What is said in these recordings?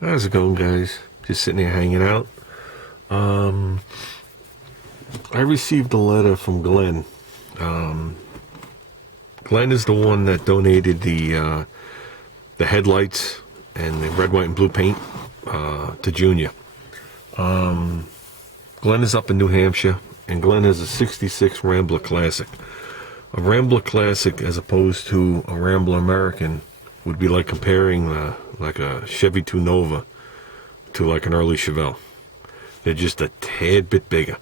How's it going, guys? Just sitting here hanging out. Um, I received a letter from Glenn. Glenn is the one that donated the headlights and the red, white, and blue paint to Junior. Glenn is up in New Hampshire, and Glenn has a '66 Rambler Classic. A Rambler Classic, as opposed to a Rambler American, would be like comparing like a Chevy 2 Nova to like an early Chevelle. They're just a tad bit bigger.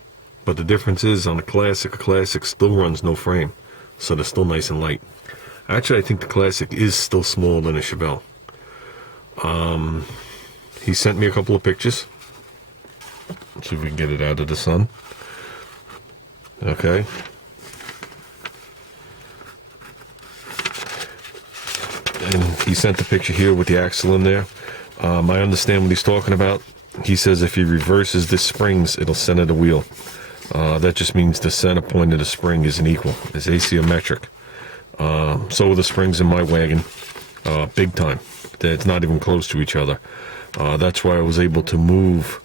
But the difference is, on a Classic still runs no frame, so they're still nice and light. Actually, I think the Classic is still smaller than a Chevelle. He sent me a couple of pictures. Let's see if we can get it out of the sun. Okay. And he sent the picture here with the axle in there. I understand what he's talking about. He says if he reverses the springs, it'll center the wheel. That just means the center point of the spring isn't equal. It's asymmetric. So are the springs in my wagon. Big time. It's not even close to each other. That's why I was able to move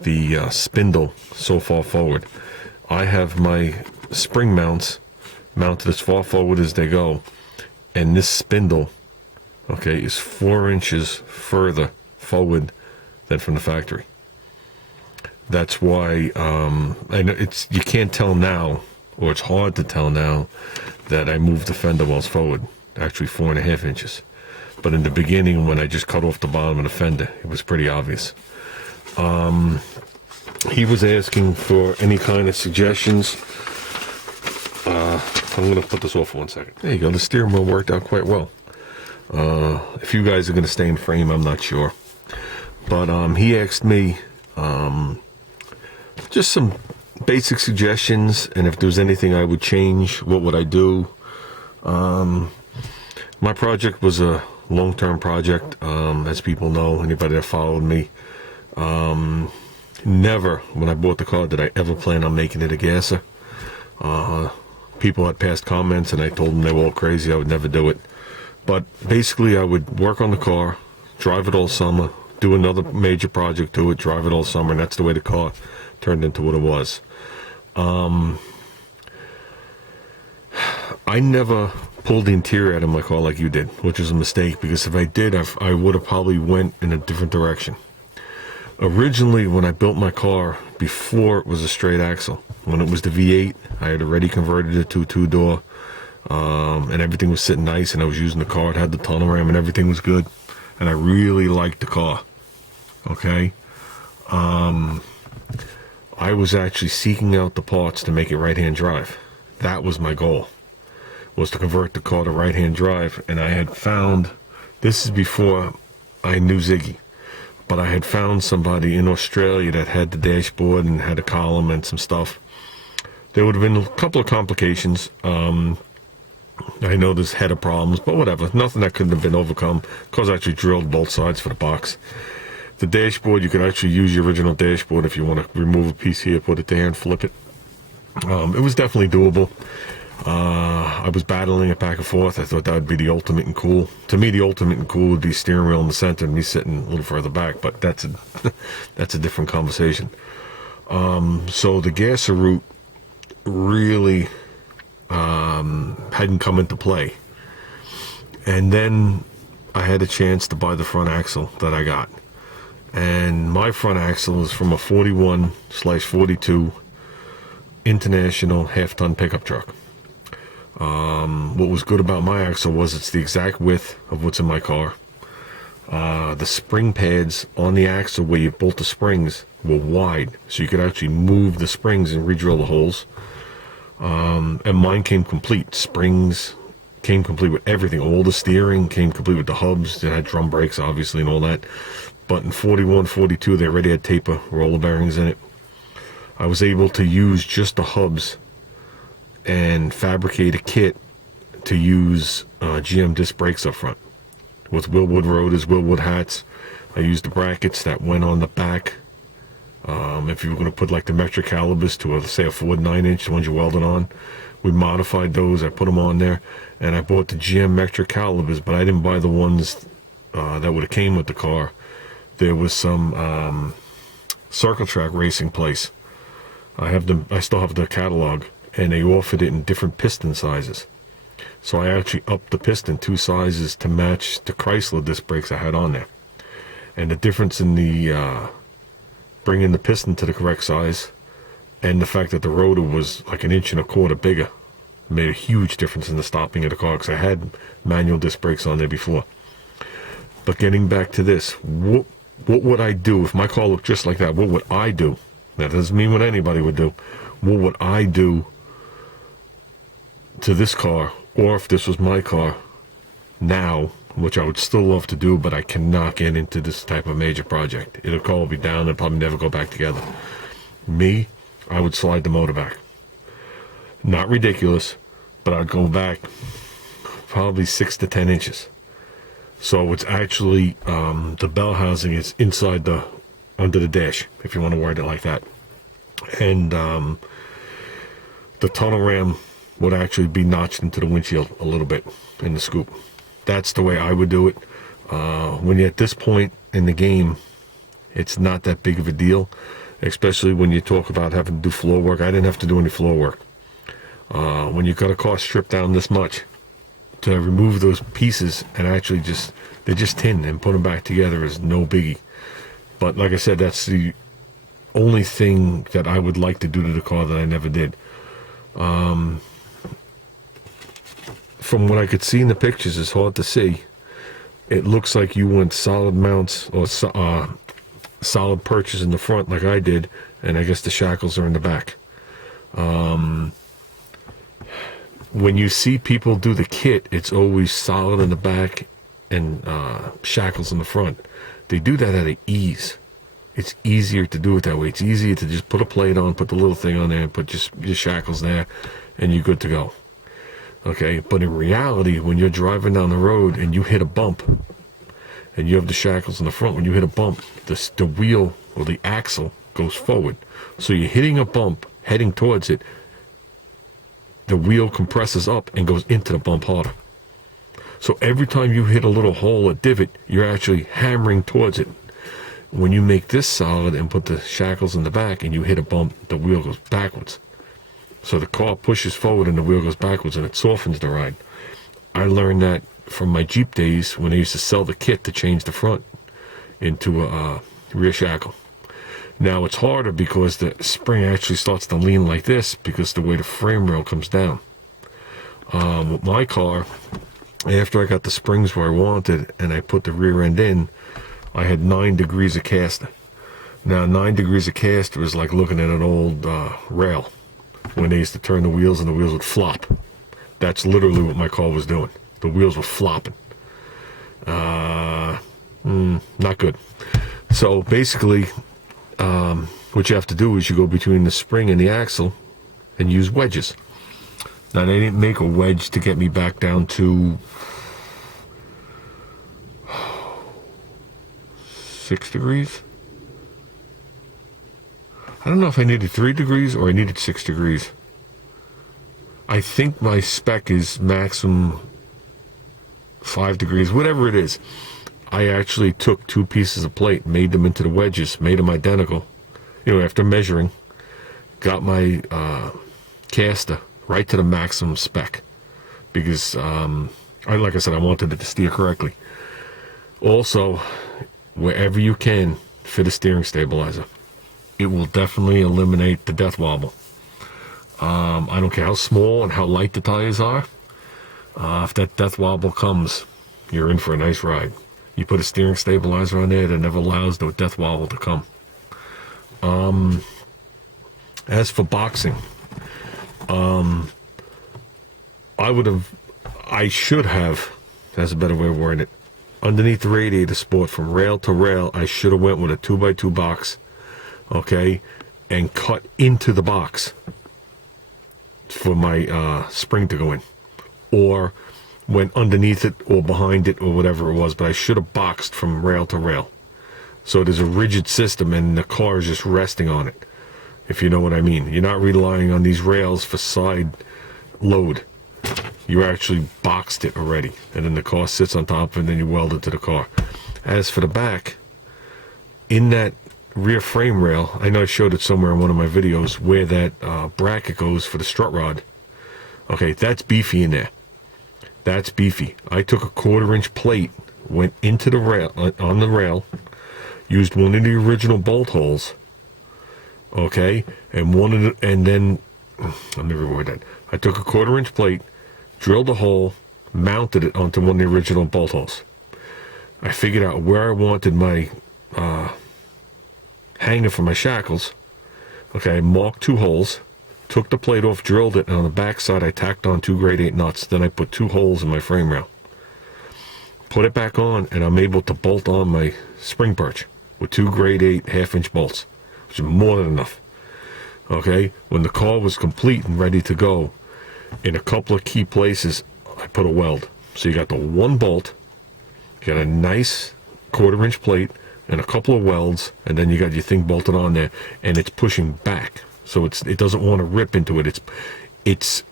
the spindle so far forward. I have my spring mounts mounted as far forward as they go. And this spindle, okay, is 4 inches further forward than from the factory. That's why I know you can't tell now, or it's hard to tell now, that I moved the fender wells forward, actually 4.5 inches. But in the beginning, when I just cut off the bottom of the fender, it was pretty obvious. He was asking for any kind of suggestions. I'm going to put this off for 1 second. There you go. The steering wheel worked out quite well. If you guys are going to stay in frame, I'm not sure. But he asked me just some basic suggestions, and if there's anything I would change, what would I do? My project was a long-term project, as people know, anybody that followed me. Never, when I bought the car, did I ever plan on making it a gasser. People had passed comments, and I told them they were all crazy. I would never do it. But basically, I would work on the car, drive it all summer, do another major project to it, drive it all summer, and that's the way the car turned into what it was. I never pulled the interior out of my car like you did, which is a mistake, because if I did, I would have probably went in a different direction. Originally, when I built my car, before it was a straight axle, when it was the V8, I had already converted it to a two-door, and everything was sitting nice, and I was using the car. It had the tunnel ram, and everything was good, and I really liked the car. Okay? I was actually seeking out the parts to make it right-hand drive. That was my goal, was to convert the car to right-hand drive, and I had found, this is before I knew Ziggy, but I had found somebody in Australia that had the dashboard and had a column and some stuff. There would have been a couple of complications. I know there's header problems, but whatever. Nothing that couldn't have been overcome. Cars actually drilled both sides for the box. The dashboard, you could actually use your original dashboard if you want to remove a piece here, put it there, and flip it. It was definitely doable. I was battling it back and forth. I thought that would be the ultimate and cool. To me, the ultimate and cool would be steering wheel in the center and me sitting a little further back, but that's a different conversation. So the gasser route really hadn't come into play. And then I had a chance to buy the front axle that I got. And my front axle is from a 41/42 International half-ton pickup truck. What was good about my axle was it's the exact width of what's in my car. The spring pads on the axle where you bolt the springs were wide, so you could actually move the springs and re-drill the holes. And mine came complete. Springs came complete with everything. All the steering came complete with the hubs. It had drum brakes, obviously, and all that. But in 41/42, they already had taper roller bearings in it. I was able to use just the hubs and fabricate a kit to use GM disc brakes up front with Willwood rotors, Willwood hats. I used the brackets that went on the back. If you were going to put like the metric calibers to, say, a Ford 9-inch, the ones you welded on, we modified those. I put them on there, and I bought the GM metric calibers, but I didn't buy the ones that would have came with the car. there was some circle track racing place. I still have the catalog, and they offered it in different piston sizes. So I actually upped the piston 2 sizes to match the Chrysler disc brakes I had on there. And the difference in the bringing the piston to the correct size, and the fact that the rotor was like 1.25 inches bigger, made a huge difference in the stopping of the car, because I had manual disc brakes on there before. But getting back to this, what would I do if my car looked just like that? What would I do? That doesn't mean what anybody would do. What would I do to this car, or if this was my car now, which I would still love to do, but I cannot get into this type of major project. It'll car will be down and probably never go back together. Me, I would slide the motor back. Not ridiculous, but I'd go back probably 6 to 10 inches. So it's actually, the bell housing is inside under the dash, if you want to word it like that. And the tunnel ram would actually be notched into the windshield a little bit in the scoop. That's the way I would do it. When you're at this point in the game, it's not that big of a deal, especially when you talk about having to do floor work. I didn't have to do any floor work. When you've got a car stripped down this much, to remove those pieces and actually they're just tin, and put them back together is no biggie. But like I said, that's the only thing that I would like to do to the car that I never did. From what I could see in the pictures, it's hard to see. It looks like you went solid mounts or solid perches in the front like I did, and I guess the shackles are in the back. When you see people do the kit, it's always solid in the back and shackles in the front. They do that at ease. It's easier to do it that way. It's easier to just put a plate on, put the little thing on there, and put just your shackles there, and you're good to go. Okay, but in reality, when you're driving down the road and you hit a bump, and you have the shackles in the front, when you hit a bump, the wheel or the axle goes forward. So you're hitting a bump, heading towards it, the wheel compresses up and goes into the bump harder. So every time you hit a little hole or divot, you're actually hammering towards it. When you make this solid and put the shackles in the back and you hit a bump, the wheel goes backwards. So the car pushes forward and the wheel goes backwards, and it softens the ride. I learned that from my Jeep days when I used to sell the kit to change the front into a rear shackle. Now it's harder because the spring actually starts to lean like this because the way the frame rail comes down. With my car, after I got the springs where I wanted and I put the rear end in, I had 9 degrees of caster. Now 9 degrees of caster is like looking at an old rail when they used to turn the wheels and the wheels would flop. That's literally what my car was doing. The wheels were flopping. Not good. So basically, what you have to do is you go between the spring and the axle and use wedges. Now they didn't make a wedge to get me back down to 6 degrees. I don't know if I needed 3 degrees or I needed 6 degrees. I think my spec is maximum 5 degrees, whatever it is. I actually took 2 pieces of plate, made them into the wedges, made them identical. After measuring, got my caster right to the maximum spec because, like I said, I wanted it to steer correctly. Also, wherever you can, fit a steering stabilizer. It will definitely eliminate the death wobble. I don't care how small and how light the tires are. If that death wobble comes, you're in for a nice ride. You put a steering stabilizer on there that never allows the death wobble to come. As for boxing, I should have, that's a better way of wording it, underneath the radiator sport from rail to rail, I should have went with a 2x2 box, okay, and cut into the box for my spring to go in, or went underneath it or behind it or whatever it was, but I should have boxed from rail to rail. So there's a rigid system and the car is just resting on it, if you know what I mean. You're not relying on these rails for side load. You actually boxed it already, and then the car sits on top and then you weld it to the car. As for the back, in that rear frame rail, I know I showed it somewhere in one of my videos, where that bracket goes for the strut rod. Okay, that's beefy in there. That's beefy. I took a 1/4-inch plate, went into the rail, on the rail, used one of the original bolt holes, okay, and then, let me reword that. I took a 1/4-inch plate, drilled a hole, mounted it onto one of the original bolt holes. I figured out where I wanted my hanger for my shackles. Okay, I marked 2 holes, took the plate off, drilled it, and on the back side I tacked on 2 grade 8 nuts. Then I put 2 holes in my frame rail. Put it back on, and I'm able to bolt on my spring perch with 2 grade 8 1/2-inch bolts, which is more than enough. Okay, when the car was complete and ready to go, in a couple of key places, I put a weld. So you got the 1 bolt, you got a nice 1/4-inch plate, and a couple of welds, and then you got your thing bolted on there, and it's pushing back. So it doesn't want to rip into it. It's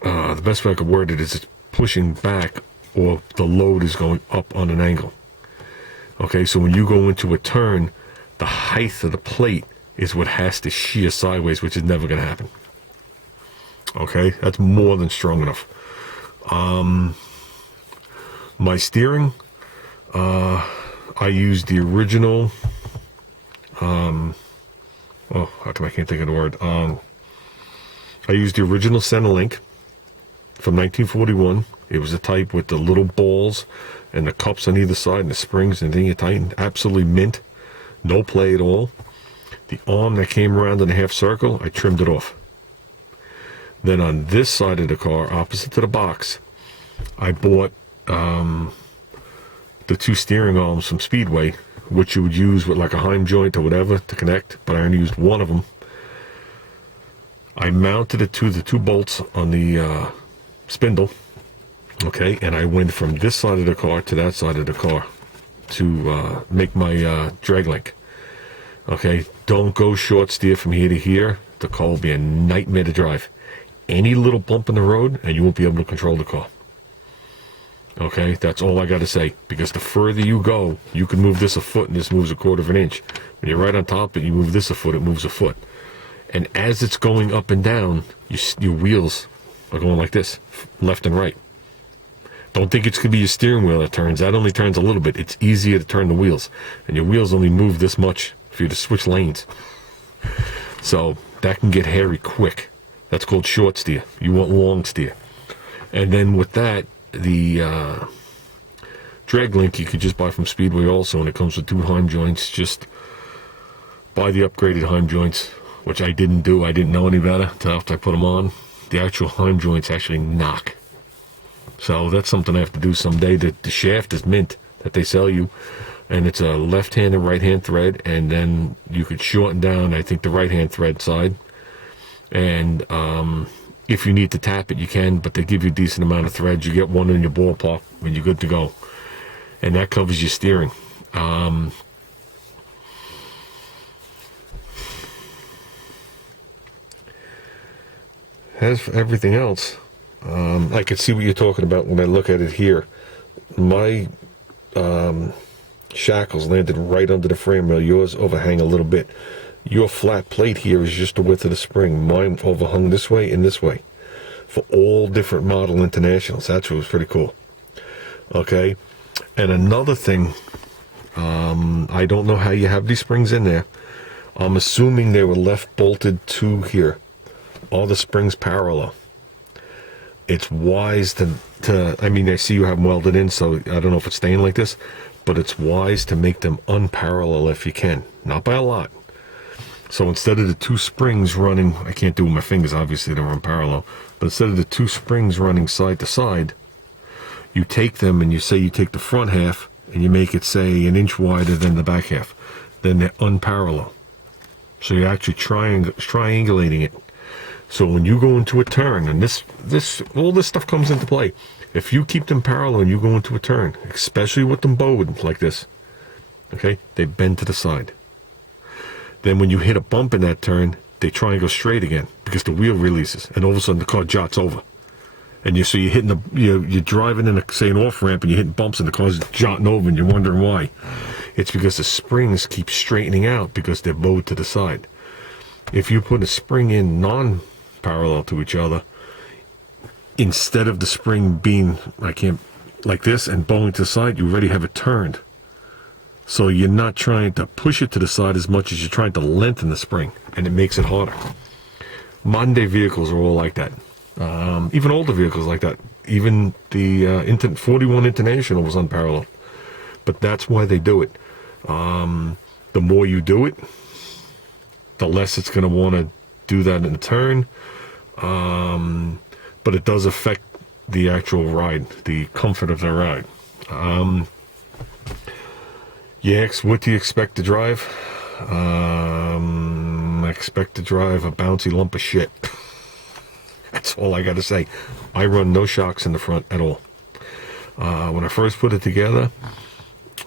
the best way I could word it is it's pushing back, or the load is going up on an angle. Okay, so when you go into a turn, the height of the plate is what has to shear sideways, which is never going to happen. Okay, that's more than strong enough. My steering, I used the original, how come I can't think of the word? I used the original Centerlink from 1941. It was a type with the little balls and the cups on either side and the springs and then you tighten. Absolutely mint. No play at all. The arm that came around in a half circle, I trimmed it off. Then on this side of the car, opposite to the box, I bought the 2 steering arms from Speedway, which you would use with like a Heim joint or whatever to connect, but I only used one of them. I mounted it to the 2 bolts on the spindle, okay, and I went from this side of the car to that side of the car to make my drag link. Okay, don't go short steer from here to here. The car will be a nightmare to drive. Any little bump in the road and you won't be able to control the car. Okay, that's all I got to say, because the further you go, you can move this a foot and this moves a 1/4 inch. When you're right on top of it, you move this a foot, it moves a foot. And as it's going up and down, your wheels are going like this, left and right. Don't think it's going to be your steering wheel that turns. That only turns a little bit. It's easier to turn the wheels. And your wheels only move this much for you to switch lanes. So that can get hairy quick. That's called short steer. You want long steer. And then with that, the drag link you could just buy from Speedway also, and it comes with 2 Heim joints. Just buy the upgraded Heim joints, which I didn't do. I didn't know any better until after I put them on. The actual Heim joints actually knock. So that's something I have to do someday. The shaft is mint that they sell you, and it's a left-hand and right-hand thread, and then you could shorten down, I think, the right-hand thread side. And if you need to tap it, you can, but they give you a decent amount of threads. You get one in your ballpark when you're good to go. And that covers your steering. As for everything else, I can see what you're talking about when I look at it here. My shackles landed right under the frame rail. Yours overhang a little bit. Your flat plate here is just the width of the spring. Mine overhung this way and this way for all different model internationals. That's what was pretty cool. Okay, and another thing, I don't know how you have these springs in there. I'm assuming they were left bolted to here. All the springs parallel. It's wise to I mean, I see you have them welded in, so I don't know if it's staying like this, but it's wise to make them unparallel if you can. Not by a lot. So instead of the 2 springs running, I can't do it with my fingers, obviously they run parallel, but instead of the 2 springs running side to side, you take them and you say you take the front half and you make it, say, 1 inch wider than the back half. Then they're unparallel. So you're actually triangulating it. So when you go into a turn, and all this stuff comes into play. If you keep them parallel and you go into a turn, especially with them bowed like this, okay, they bend to the side. Then when you hit a bump in that turn, they try and go straight again because the wheel releases, and all of a sudden the car jots over. And you're hitting you're driving in say an off ramp and you're hitting bumps and the car's jotting over and you're wondering why. It's because the springs keep straightening out because they're bowed to the side. If you put a spring in non-parallel to each other, instead of the spring being like this and bowing to the side, you already have it turned. So you're not trying to push it to the side as much as you're trying to lengthen the spring, and it makes it harder. Modern day vehicles are all like that. Even older vehicles like that. Even the 41 International was unparalleled. But that's why they do it. The more you do it, the less it's going to want to do that in a turn. But it does affect the actual ride, the comfort of the ride. What do you expect to drive? I expect to drive a bouncy lump of shit. That's all I got to say. I run no shocks in the front at all. When I first put it together,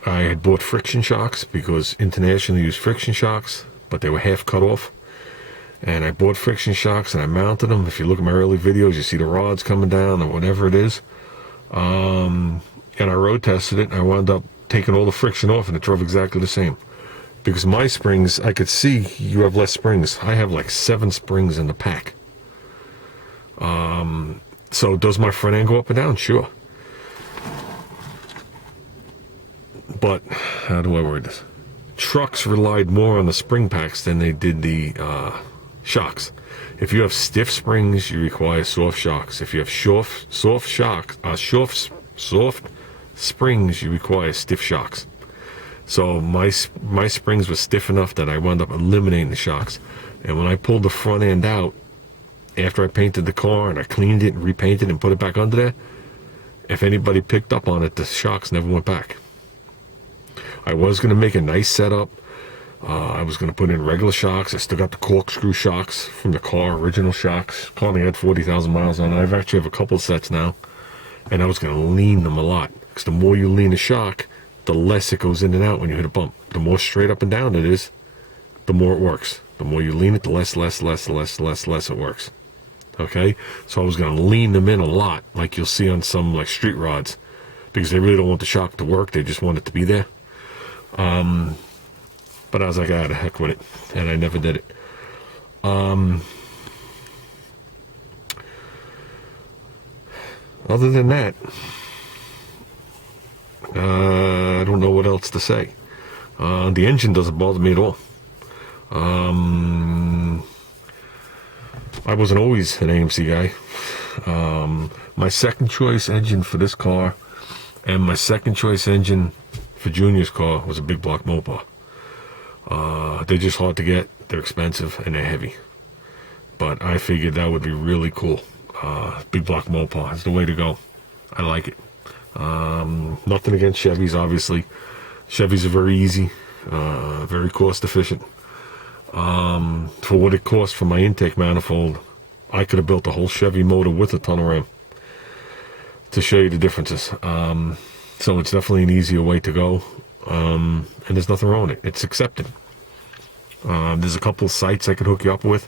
I had bought friction shocks because International used friction shocks, but they were half cut off. And I bought friction shocks and I mounted them. If you look at my early videos, you see the rods coming down or whatever it is. And I road tested it, and I wound up taking all the friction off, and it drove exactly the same. Because my springs, I could see you have less springs. I have like 7 springs in the pack. So does my front end go up and down? Sure. But how do I word this? Trucks relied more on the spring packs than they did the shocks. If you have stiff springs, you require soft shocks. If you have soft springs, you require stiff shocks. So my springs were stiff enough that I wound up eliminating the shocks. And when I pulled the front end out, after I painted the car and I cleaned it and repainted it and put it back under there, if anybody picked up on it, the shocks never went back. I was going to make a nice setup. I was going to put in regular shocks. I still got the corkscrew shocks from the car, original shocks. Car only had 40,000 miles on it. I actually have a couple of sets now. And I was going to lean them a lot. Because the more you lean the shock, the less it goes in and out when you hit a bump. The more straight up and down it is, the more it works. The more you lean it, the less it works. Okay? So I was going to lean them in a lot, like you'll see on some like street rods. Because they really don't want the shock to work. They just want it to be there. But I was like, the heck with it. And I never did it. Other than that, I don't know what else to say. The engine doesn't bother me at all. I wasn't always an AMC guy. My second choice engine for this car and my second choice engine for Junior's car was a big block Mopar. They're just hard to get, they're expensive, and they're heavy. But I figured that would be really cool. Big block Mopar is the way to go. I like it. Nothing against Chevys, obviously. Chevys are very easy, very cost efficient. For what it cost for my intake manifold, I could have built a whole Chevy motor with a tunnel ram to show you the differences. So it's definitely an easier way to go. And there's nothing wrong with it. It's accepted. There's a couple of sites I could hook you up with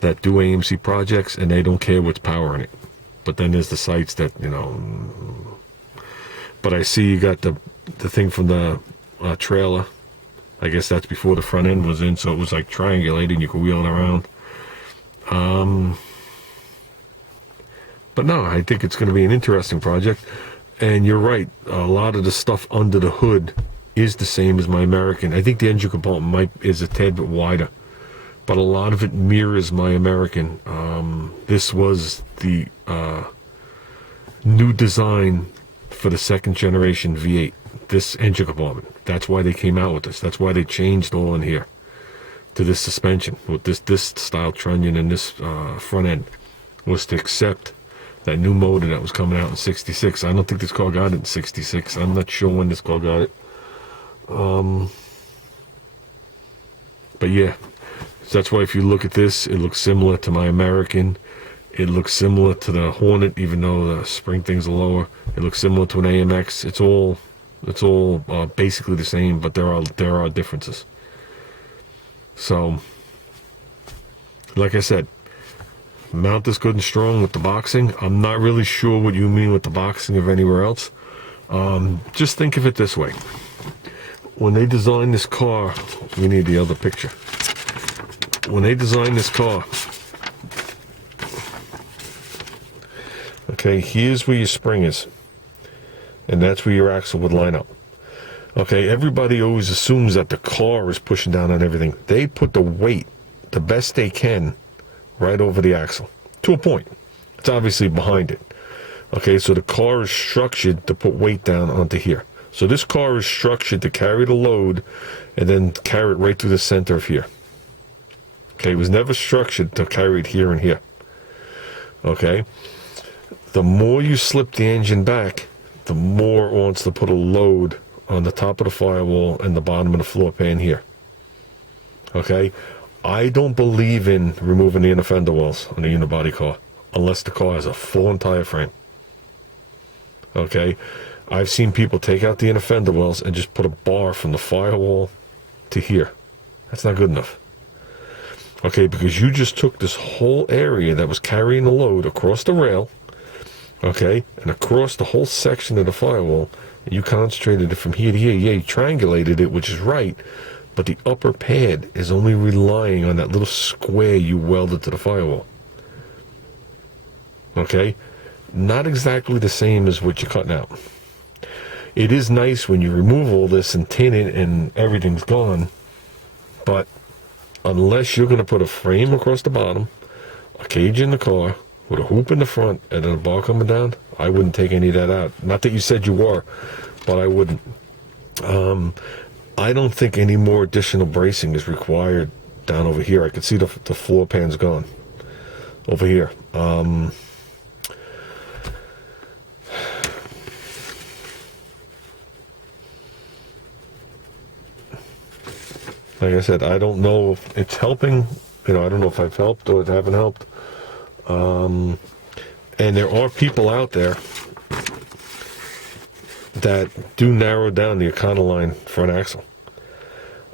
that do AMC projects, and they don't care what's power in it. But then there's the sites that, but I see you got the thing from the trailer. I guess that's before the front end was in, so it was like triangulated, you could wheel it around. But no, I think it's going to be an interesting project. And you're right, a lot of the stuff under the hood is the same as my American. I think the engine compartment is a tad bit wider, but a lot of it mirrors my American. This was the new design for the second generation V8, this engine compartment. That's why they came out with this. That's why they changed all in here to this suspension with this style trunnion and this front end, was to accept that new motor that was coming out in 66. I don't think this car got it in 66. I'm not sure when this car got it. But yeah, that's why if you look at this, it looks similar to my American. It looks similar to the Hornet, even though the spring things are lower. It looks similar to an AMX. It's all basically the same, but there are differences. So, like I said, mount this good and strong with the boxing. I'm not really sure what you mean with the boxing of anywhere else. Just think of it this way. when they designed this car, we need the other picture. When they designed this car, okay, here's where your spring is, and that's where your axle would line up. Okay, everybody always assumes that the car is pushing down on everything. They put the weight, the best they can, right over the axle, to a point. It's obviously behind it. Okay, so the car is structured to put weight down onto here. So this car is structured to carry the load and then carry it right through the center of here. Okay, it was never structured to carry it here and here. Okay, the more you slip the engine back, the more it wants to put a load on the top of the firewall and the bottom of the floor pan here. Okay, I don't believe in removing the inner fender wells on a unibody car unless the car has a full entire frame. Okay, I've seen people take out the inner fender wells and just put a bar from the firewall to here. That's not good enough. Okay, because you just took this whole area that was carrying the load across the rail, okay, and across the whole section of the firewall, and you concentrated it from here to here. Yeah, you triangulated it, which is right, but the upper pad is only relying on that little square you welded to the firewall. Okay, not exactly the same as what you're cutting out. It is nice when you remove all this and tin it and everything's gone, but unless you're going to put a frame across the bottom, a cage in the car, with a hoop in the front and then a bar coming down, I wouldn't take any of that out. Not that you said you were, but I wouldn't. I don't think any more additional bracing is required down over here. I could see the floor pan's gone over here. Like I said, I don't know if it's helping. You know, I don't know if I've helped or haven't helped. And there are people out there that do narrow down the Econoline front axle.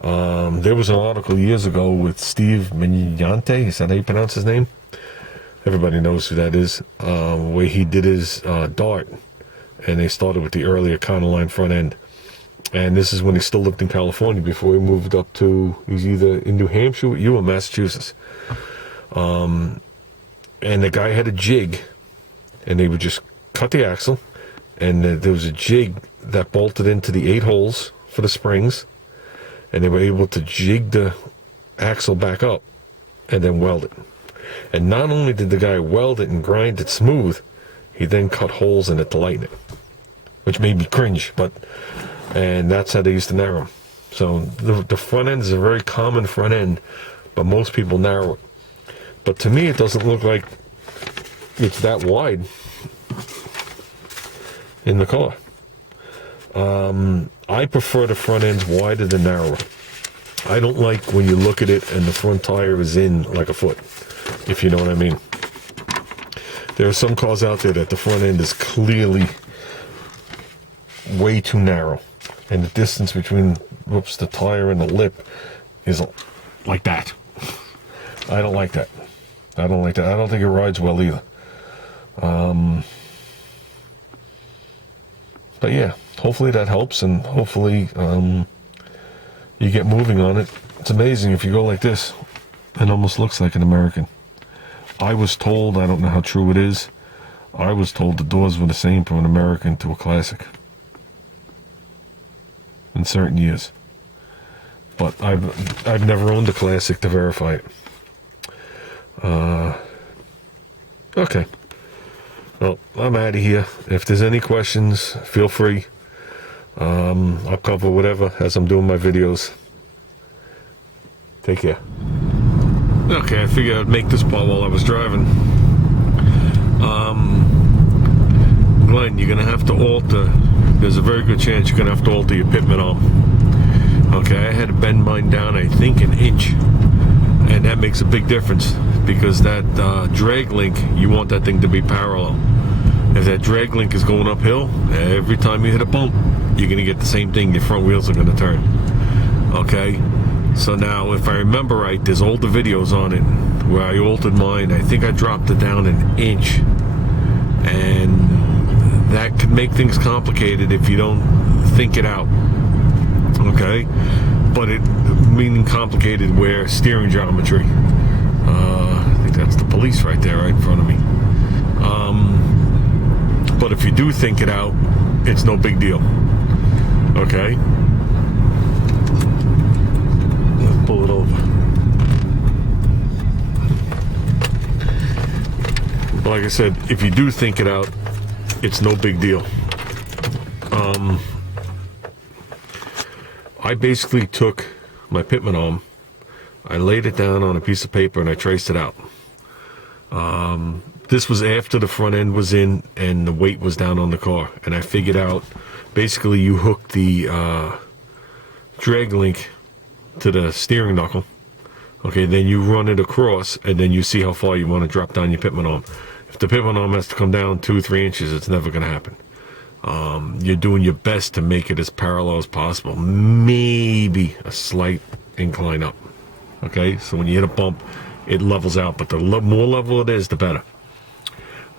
There was an article years ago with Steve Mignante, is that how you pronounce his name? Everybody knows who that is, where he did his Dart, and they started with the early Econoline front end. And this is when he still lived in California before he moved up to, he's either in New Hampshire with you or Massachusetts. And the guy had a jig, and they would just cut the axle, and there was a jig that bolted into the 8 holes for the springs, and they were able to jig the axle back up and then weld it. And not only did the guy weld it and grind it smooth, he then cut holes in it to lighten it, which made me cringe, and that's how they used to narrow them. So the front end is a very common front end, but most people narrow it. But to me, it doesn't look like it's that wide in the car. I prefer the front ends wider than narrower. I don't like when you look at it and the front tire is in like a foot, if you know what I mean. There are some cars out there that the front end is clearly way too narrow, and the distance between the tire and the lip is like that. I don't like that. I don't like that. I don't think it rides well either. But yeah, hopefully that helps, and hopefully you get moving on it. It's amazing if you go like this, it almost looks like an American. I was told, I don't know how true it is, I was told the doors were the same from an American to a Classic in certain years. But I've never owned a Classic to verify it. Okay. Well, I'm out of here. If there's any questions, feel free. I'll cover whatever as I'm doing my videos. Take care. Okay, I figured I'd make this part while I was driving. Glenn, you're going to have to alter. There's a very good chance you're going to have to alter your Pitman arm. Okay, I had to bend mine down, I think, an inch. And that makes a big difference, because that drag link, you want that thing to be parallel. If that drag link is going uphill, every time you hit a bump, you're going to get the same thing. Your front wheels are going to turn. Okay? So now, if I remember right, there's older videos on it where I altered mine. I think I dropped it down an inch. And that could make things complicated if you don't think it out. Okay, but it meaning complicated where steering geometry. I think that's the police right there, right in front of me. But if you do think it out, it's no big deal. Okay, let's pull it over. But like I said, if you do think it out, it's no big deal. I basically took my Pitman arm, I laid it down on a piece of paper, and I traced it out. This was after the front end was in and the weight was down on the car, and I figured out basically you hook the drag link to the steering knuckle. Okay, then you run it across, and then you see how far you want to drop down your Pitman arm. If the Pitman arm has to come down 2 or 3 inches, it's never going to happen. You're doing your best to make it as parallel as possible. Maybe a slight incline up. Okay, so when you hit a bump, it levels out, but the more level it is, the better.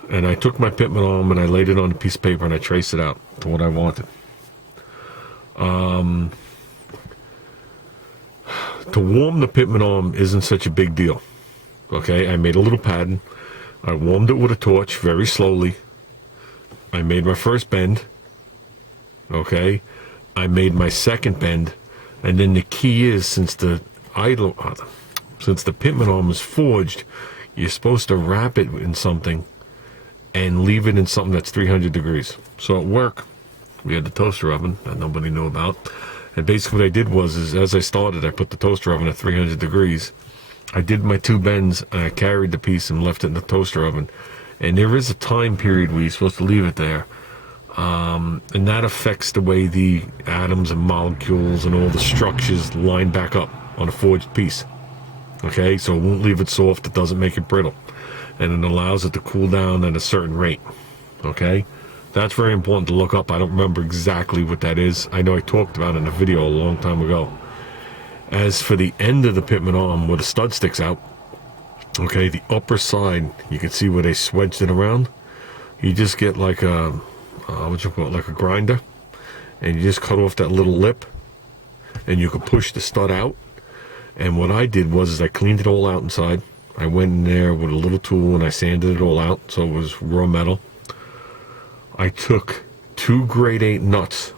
And I took my Pitman arm and I laid it on a piece of paper and I traced it out to what I wanted. To warm the Pitman arm isn't such a big deal. Okay, I made a little pattern. I warmed it with a torch very slowly. I made my first bend. Okay, I made my second bend, and then the key is since the Pitman arm is forged, you're supposed to wrap it in something and leave it in something that's 300 degrees. So at work, we had the toaster oven that nobody knew about, and basically what I did was as I started, I put the toaster oven at 300 degrees. I did my 2 bends, and I carried the piece and left it in the toaster oven. And there is a time period where you're supposed to leave it there. And that affects the way the atoms and molecules and all the structures line back up on a forged piece. Okay, so it won't leave it soft, it doesn't make it brittle. And it allows it to cool down at a certain rate. Okay, that's very important to look up. I don't remember exactly what that is. I know I talked about it in a video a long time ago. As for the end of the Pitman arm where the stud sticks out, okay, the upper side, you can see where they swedged it around. You just get like a, like a grinder, and you just cut off that little lip, and you can push the stud out. And what I did was I cleaned it all out inside. I went in there with a little tool and I sanded it all out so it was raw metal. I took 2 grade 8 nuts.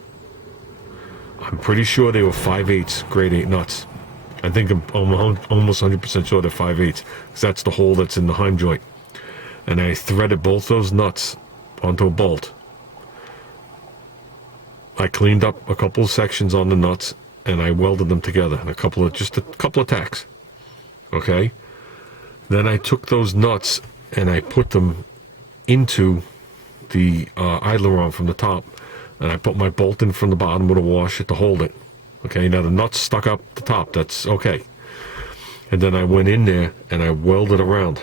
I'm pretty sure they were 5/8 grade 8 nuts. I think I'm almost 100% sure they're 5/8, because that's the hole that's in the heim joint. And I threaded both those nuts onto a bolt. I cleaned up a couple of sections on the nuts, and I welded them together, and just a couple of tacks. Okay? Then I took those nuts and I put them into the idler arm from the top, and I put my bolt in from the bottom with a washer to hold it. Okay, now the nuts stuck up the top, that's okay. And then I went in there and I welded around.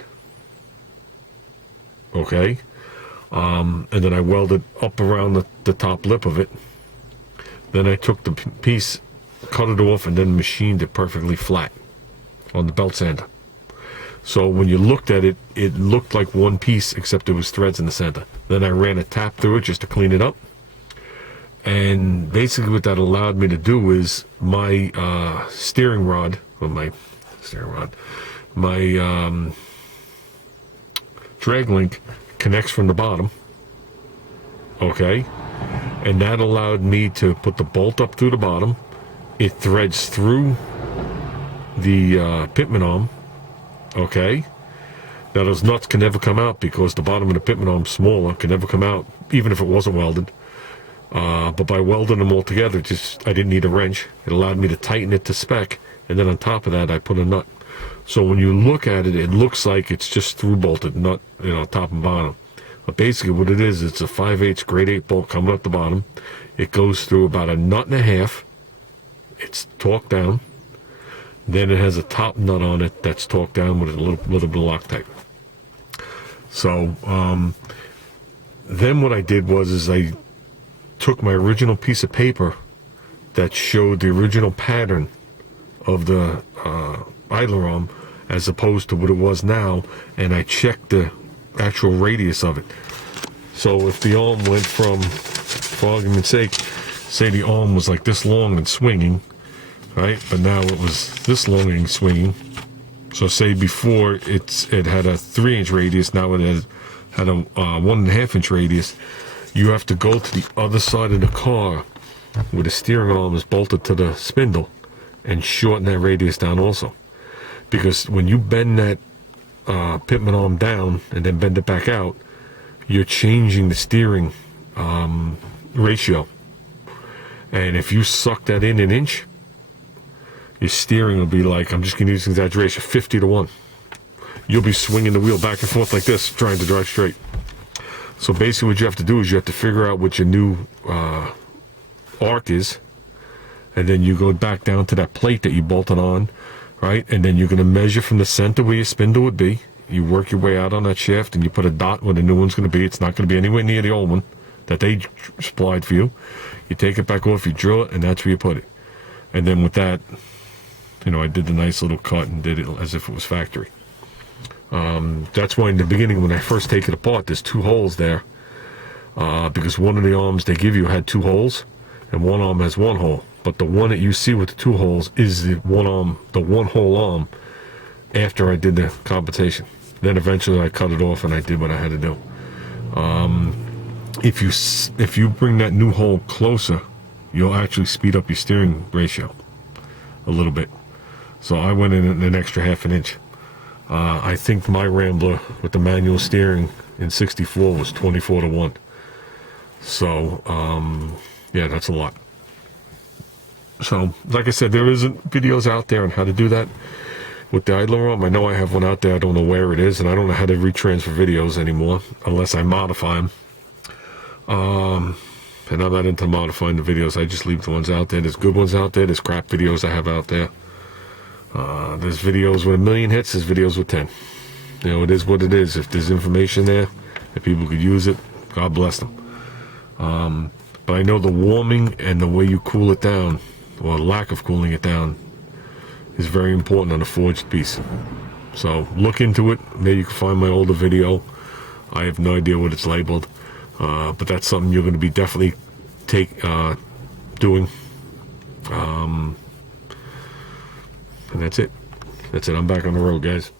Okay? And then I welded up around the top lip of it. Then I took the piece, cut it off, and then machined it perfectly flat on the belt sander. So when you looked at it, it looked like one piece, except there was threads in the center. Then I ran a tap through it just to clean it up. And basically what that allowed me to do is my steering rod, my drag link connects from the bottom. Okay? And that allowed me to put the bolt up through the bottom. It threads through the Pitman arm. Okay? Now those nuts can never come out because the bottom of the Pitman arm is smaller, can never come out, even if it wasn't welded. But by welding them all together, I didn't need a wrench. It allowed me to tighten it to spec, and then on top of that, I put a nut. So when you look at it, it looks like it's just through bolted, nut, top and bottom. But basically what it is, it's a 5/8 grade 8 bolt coming up the bottom. It goes through about a nut and a half. It's torqued down. Then it has a top nut on it that's torqued down with a little bit of Loctite. So then what I did was I took my original piece of paper that showed the original pattern of the idler arm as opposed to what it was now, and I checked the actual radius of it. So if the arm went from, for argument's sake, say the arm was like this long and swinging, right? But now it was this long and swinging. So say before it had a 3-inch radius, now it had a 1.5-inch radius. You have to go to the other side of the car where the steering arm is bolted to the spindle and shorten that radius down also. Because when you bend that Pitman arm down and then bend it back out, you're changing the steering ratio. And if you suck that in an inch, your steering will be like, I'm just going to use an exaggeration, 50-1. You'll be swinging the wheel back and forth like this, trying to drive straight. So basically what you have to do is you have to figure out what your new arc is, and then you go back down to that plate that you bolted on, right? And then you're going to measure from the center where your spindle would be. You work your way out on that shaft, and you put a dot where the new one's going to be. It's not going to be anywhere near the old one that they supplied for you. You take it back off, you drill it, and that's where you put it. And then with that, you know, I did the nice little cut and did it as if it was factory. That's why in the beginning, when I first take it apart, there's 2 holes there, because one of the arms they give you had 2 holes, and one arm has 1 hole. But the one that you see with the 2 holes is the one hole arm after I did the compensation. Then eventually I cut it off and I did what I had to do. If you bring that new hole closer, you'll actually speed up your steering ratio a little bit. So I went in an extra 1/2 inch. I think my Rambler with the manual steering in 64 was 24-1. So, yeah, that's a lot. So, like I said, there isn't videos out there on how to do that with the idler arm. I know I have one out there. I don't know where it is, and I don't know how to retransfer videos anymore unless I modify them. And I'm not into modifying the videos. I just leave the ones out there. There's good ones out there. There's crap videos I have out there. There's videos with 1 million hits. There's videos with 10. You know, it is what it is. If there's information there, if people could use it, God bless them. But I know the warming and the way you cool it down, or lack of cooling it down, is very important on a forged piece. So look into it. Maybe you can find my older video. I have no idea what it's labeled, but that's something you're going to be definitely doing. And that's it. I'm back on the road, guys.